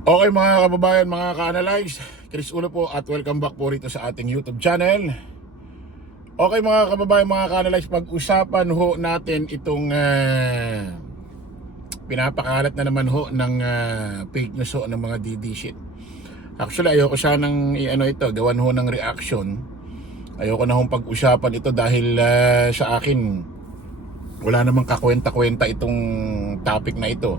Okay mga kababayan, mga ka-analyze, Chris Ulo po at welcome back po rito sa ating YouTube channel. Okay mga kababayan, mga ka-analyze, pag-usapan ho natin itong pinapakalat na naman ho ng fake news ho ng mga DD shit. Actually ayoko sanang ito, gawan ho ng reaction. Ayoko na hong pag-usapan ito dahil sa akin wala namang kakwenta-kwenta itong topic na ito.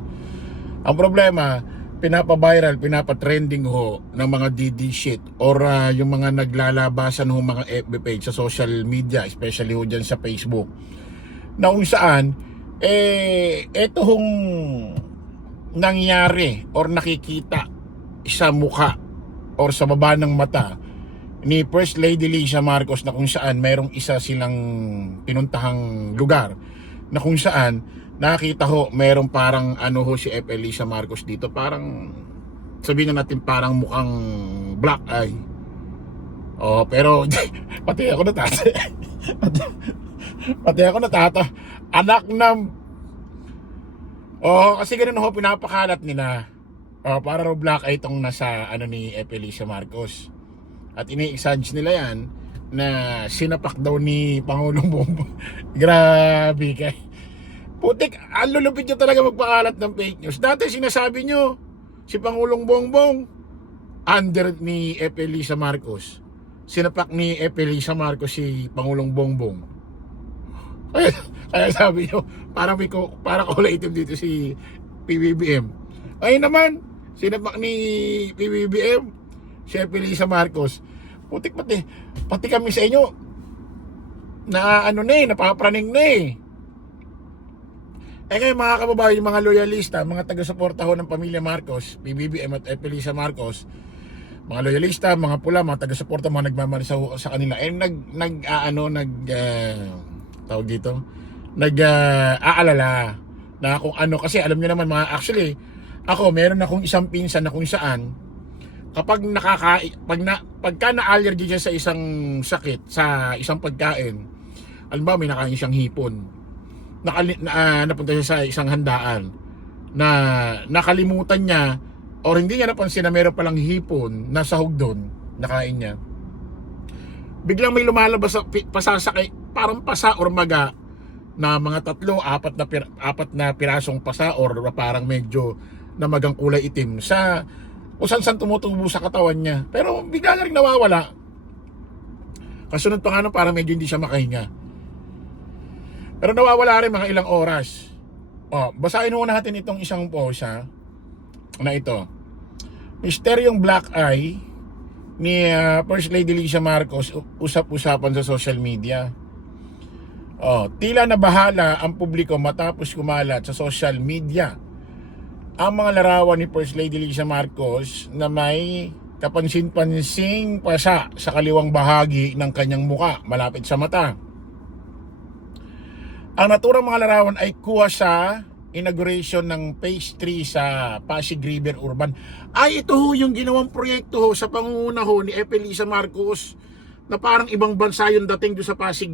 Ang problema, pinapa-viral, pinapa-trending ho ng mga DD shit or yung mga naglalabasan ho mga FB page sa social media, especially ho dyan sa Facebook, na kung saan eto hong nangyari or nakikita sa mukha or sa baba ng mata ni First Lady Lisa Marcos, na kung saan mayroong isa silang pinuntahang lugar na kung saan nakita ho merong parang ho si FL Lisa Marcos dito, parang sabihin na natin parang mukhang black eye. Oh, pero pati ako natata. pati ako natata. Anak ng kasi ganun ho pinapakalat nila. Para raw black eye itong nasa ni FL Lisa Marcos. At ini-exage nila yan na sinapak daw ni Pangulong Bongbong. Grabe kay. Putik, ang lulupit nyo talaga magpakalat ng fake news. Dati sinasabi nyo, si Pangulong Bongbong, under ni FL Lisa Marcos. Sinapak ni FL Lisa Marcos si Pangulong Bongbong. Kaya sabi nyo, parang kulay itim dito si PBBM. Ayun naman, sinapak ni PBBM, si FL Lisa Marcos. Putik, pati kami sa inyo, napapraning na eh. Ngayon mga kababayan, yung mga loyalista, mga taga-suporta ho ng pamilya Marcos, PBBM at FL Lisa Marcos, mga loyalista, mga pula, mga taga-suporta, mga nagmamahal sa kanila, tawag dito, aalala na kung kasi alam niyo naman actually, ako meron akong isang pinsan na kung saan, kapag pagka na-allergy siya sa isang sakit, sa isang pagkain, alam ba may nakain siyang hipon, napunta siya sa isang handaan na nakalimutan niya or hindi niya napansin na meron palang hipon na sahog doon, nakain niya. Biglang may lumalabas sa pasasakay, parang pasa or maga na mga 3-4 na pirasong pasa or parang medyo na magang kulay itim sa kung saan tumutubo sa katawan niya. Pero bigla na rin nawawala. Kasunod pa nga parang medyo hindi siya makahinga. Pero nawawala rin mga ilang oras. Basahin ho natin itong isang post na ito. Misteryong black eye ni First Lady Lisa Marcos, usap-usapan sa social media. Tila nabahala ang publiko matapos kumalat sa social media ang mga larawan ni First Lady Lisa Marcos na may kapansin-pansing pasa sa kaliwang bahagi ng kanyang muka malapit sa mata. Ang naturang mga larawan ay kuha sa inauguration ng Phase 3 sa Pasig River Urban. Ito ho yung ginawang proyekto ho sa pangunguna ho ni FL Lisa Marcos na parang ibang bansa yung dating doon sa Pasig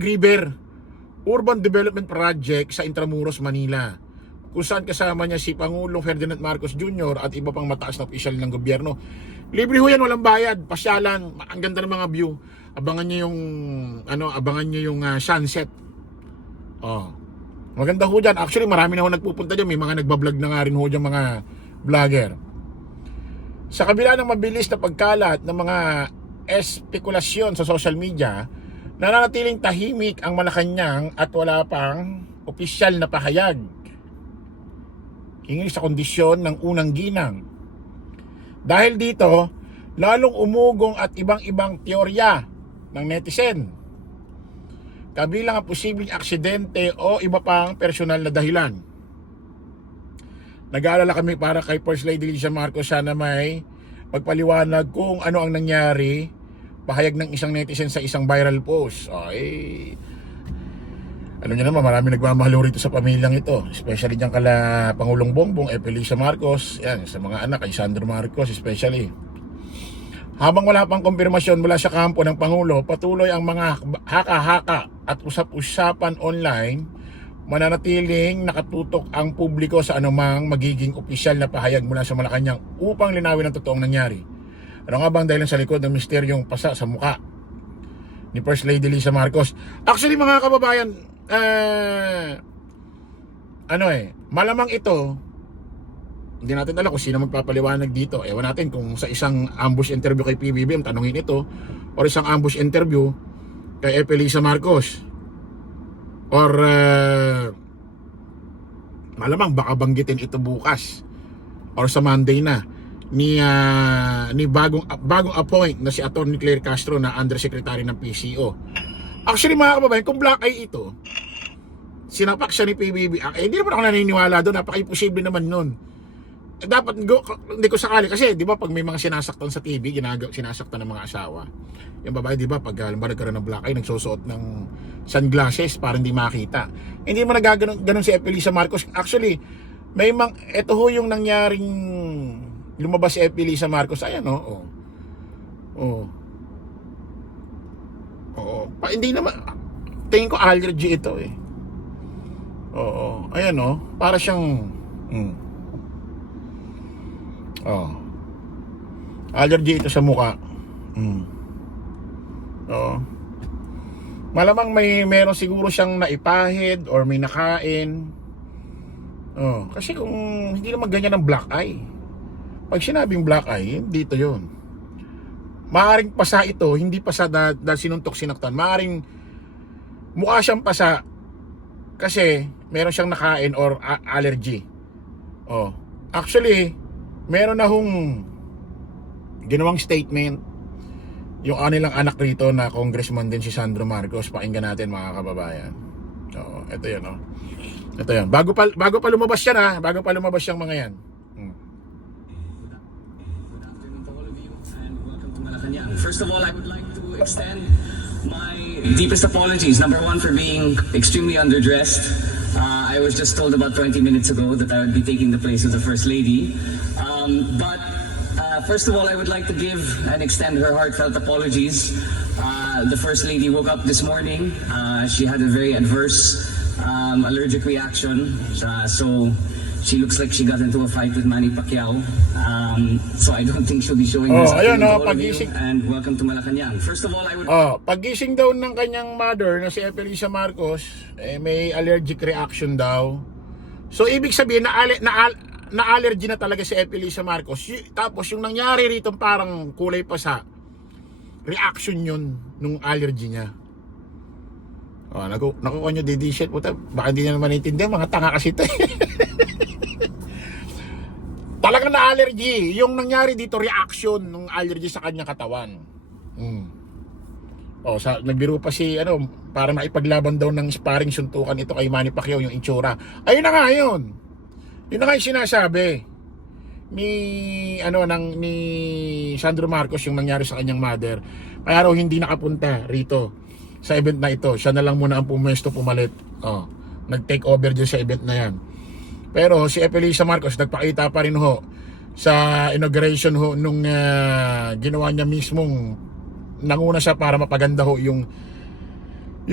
River Urban Development Project sa Intramuros, Manila, kung saan kasama niya si Pangulong Ferdinand Marcos Jr. at iba pang mataas na opisyal ng gobyerno. Libre ho yan, walang bayad, pasyalan, ang ganda ng mga view. Abangan niyo yung sunset. Maganda ho dyan. Actually marami na ho nagpupunta dyan. May mga nagbablog na nga rin ho dyan, mga vlogger. Sa kabila ng mabilis na pagkalat ng mga espekulasyon sa social media, nananatiling tahimik ang Malacanang at wala pang opisyal na pahayag hinggil sa kondisyon ng unang ginang. Dahil dito, lalong umugong at ibang-ibang teorya ng netizen, kabilang ang posibleng aksidente o iba pang personal na dahilan. Nag-aalala kami para kay First Lady Lisa Marcos, sana may magpaliwanag kung ano ang nangyari, pahayag ng isang netizen sa isang viral post. Alam niyo naman, marami nagmamahal rito sa pamilyang ito, especially diyan kala Pangulong Bongbong, FL Lisa Marcos, yan, sa mga anak kay Sandro Marcos especially. Habang wala pang kumpirmasyon mula sa kampo ng Pangulo, patuloy ang mga haka-haka at usap-usapan online mananatiling nakatutok ang publiko sa anumang magiging opisyal na pahayag mula sa Malacanang upang linawin ang totoong nangyari. Ano nga bang dahilan sa likod ng misteryong pasa sa muka ni First Lady Lisa Marcos? Actually mga kababayan, malamang ito, hindi natin alam kung sino magpapaliwanag dito. Ewan natin kung sa isang ambush interview kay PBBM tanungin ito, or isang ambush interview kay Lisa Marcos, or malamang baka banggitin ito bukas or sa Monday na ni bagong appoint na si Attorney Claire Castro na Undersecretary ng PCO. Actually mga kababayan, kung black eye ito, sinapak siya ni PBB, hindi naman ako naniniwala doon, napaka-imposible naman nun. Dapat hindi ko sakali kasi 'di ba pag may mga sinasaktan sa TV, sinasaktan ng mga asawa. Yung babae 'di ba pag nagkaroon ng black eye, nagsusuot ng sunglasses para hindi makita. Hindi mo nagaganon si Lisa Marcos. Actually, ito ho yung nangyaring lumabas si Lisa Marcos. Ayan hindi naman, tingin ko allergy ito eh. Ayan para siyang allergy ito sa mukha. Malamang meron siguro siyang naipahid or may nakain. Kasi kung hindi naman ganyan ang black eye. Pag sinabing black eye, dito 'yon. Maaring pasa ito, hindi pasa dahil sinaktan. Maaring mukha siyang pasa kasi meron siyang nakain or allergy. Actually, meron na hong ginawang statement yung kanilang anak rito na congressman din si Sandro Marcos. Pakinggan natin mga kababayan. Ito yan Ito yan. Bago pa lumabas yan bago pa lumabas yung mga yan. Good afternoon to all of you and welcome to Malacanang. First of all, I would like to extend my deepest apologies. Number one, for being extremely underdressed. I was just told about 20 minutes ago that I would be taking the place of the First Lady. But first of all, I would like to give and extend her heartfelt apologies. The First Lady woke up this morning. She had a very adverse allergic reaction. So she looks like she got into a fight with Manny Pacquiao. So I don't think she'll be showing her ayun, to all of you. pagising. And welcome to Malacanang. First of all, I would... Pagising daw ng kanyang mother na si Lisa Marcos, may allergic reaction daw. So ibig sabihin na allergy na talaga si Lisa Marcos. Tapos yung nangyari rito parang kulay pa sa reaction yun nung allergy niya. Nakuha nyo didishit. Baka hindi na naman naintindihan. Mga tanga kasi ito. Talagang na allergy. Yung nangyari dito, reaction ng allergy sa kanyang katawan. Nagbiro pa si para maipaglaban daw ng sparring suntukan ito kay Manny Pacquiao yung itsura. Ayun na nga yun. Yun na nga yung sinasabi ni Sandro Marcos yung nangyari sa kanyang mother. Kaya raw hindi nakapunta rito sa event na ito. Siya na lang muna ang pumuesto pumalit. Nag-take over dyan sa event na yan. Pero si Lisa Marcos nagpakita pa rin ho sa inauguration ho nung ginawa niya mismong nanguna siya para mapaganda ho yung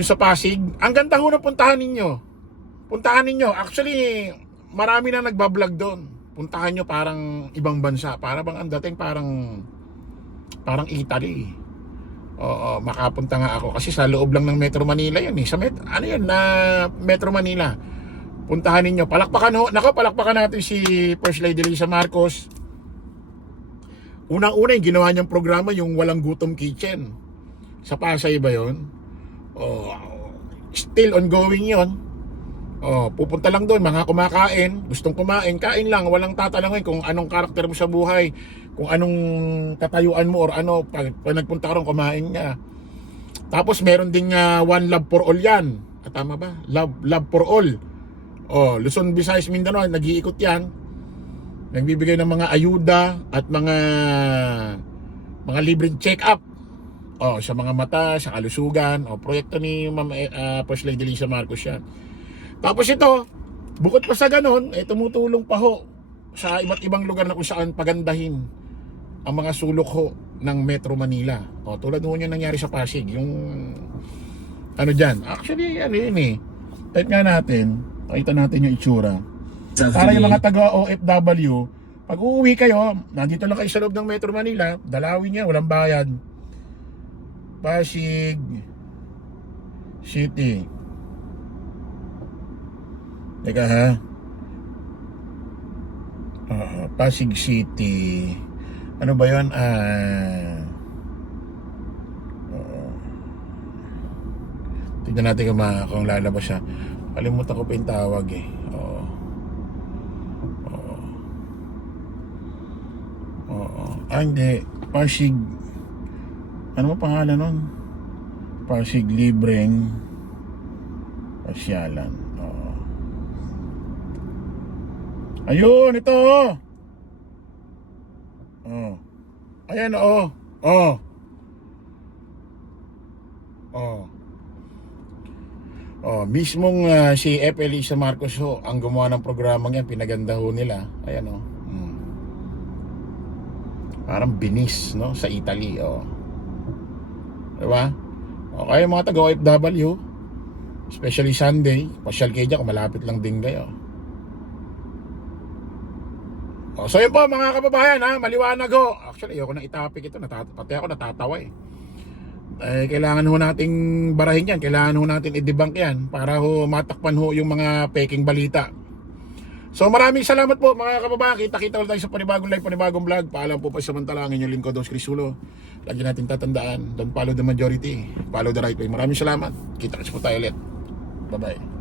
sa Pasig. Ang ganda ho na puntahan ninyo. Actually, marami na nagbablog doon. Puntahan nyo parang ibang bansa. Para bang ang dating parang Italy. Makapunta nga ako kasi sa loob lang ng Metro Manila yan eh. Sa Metro Manila. Puntahan ninyo. Palakpakan natin si First Lady Lisa Marcos. Unang-una yung ginawa niyang programa, yung Walang Gutom Kitchen. Sa Pasay ba yun? Still ongoing yun. Pupunta lang doon, mga kumakain, gustong kumain, kain lang, walang tatanungin kung anong karakter mo sa buhay, kung anong katayuan mo or pag nagpunta ka ron, kumain nga. Tapos meron ding One Love for All yan. Tama ba? Love for All. Luzon, Visayas, Mindanao, nag-iikot yan. Nagbibigay ng mga ayuda at mga libreng check-up. Sa mga mata, sa kalusugan. Proyekto ni First Lady Lisa Marcos yan. Tapos ito, bukod pa sa ganon, tumutulong pa ho sa iba't ibang lugar na kung saan pagandahin ang mga sulok ho ng Metro Manila. Tulad ho niya nangyari sa Pasig, yung dyan. Actually, yun eh. Type nga natin. Pakita natin yung itsura. Self Para yung being- mga taga-OFW, pag uuwi kayo, nandito lang kayo sa loob ng Metro Manila, dalawin niya, walang bayad. Pasig City. Teka ha. Pasig City. Ano ba yun? Tignan natin kung lalabas siya. Kalimutan ko pa yung tawag eh. Oo. Hindi. Pasig. Ano ba pangalan nun? Pasig Libreng Pasyalan. Oo. Ayun, ito oh. Oh. Ayan oh. Oh. Oh. Oh, mismong si F. Elisa Marcos ho, ang gumawa ng programang yan, pinaganda ho nila. Ayan oh. Parang binis, no, sa Italy, oh. Diba? Okay, mga taga-OFW, especially Sunday, pasyal kayo dyan kung malapit lang din kayo. Oh, so yun po mga kababayan, ha, maliwanag ho. Actually, ayoko nang itapik ito, pati ako natatawa eh. Kailangan ho nating barahin yan, kailangan ho natin i-debunk yan para ho matakpan ho yung mga peking balita. So maraming salamat po mga kababayan. Kita-kita ulit tayo sa panibagong live, panibagong vlog. Paalam po pa samantalangin yung lingkod, Don Crisulo. Lagi natin tatandaan, don't follow the majority, follow the right way. Maraming salamat. Kita-kits po tayo ulit. Bye bye.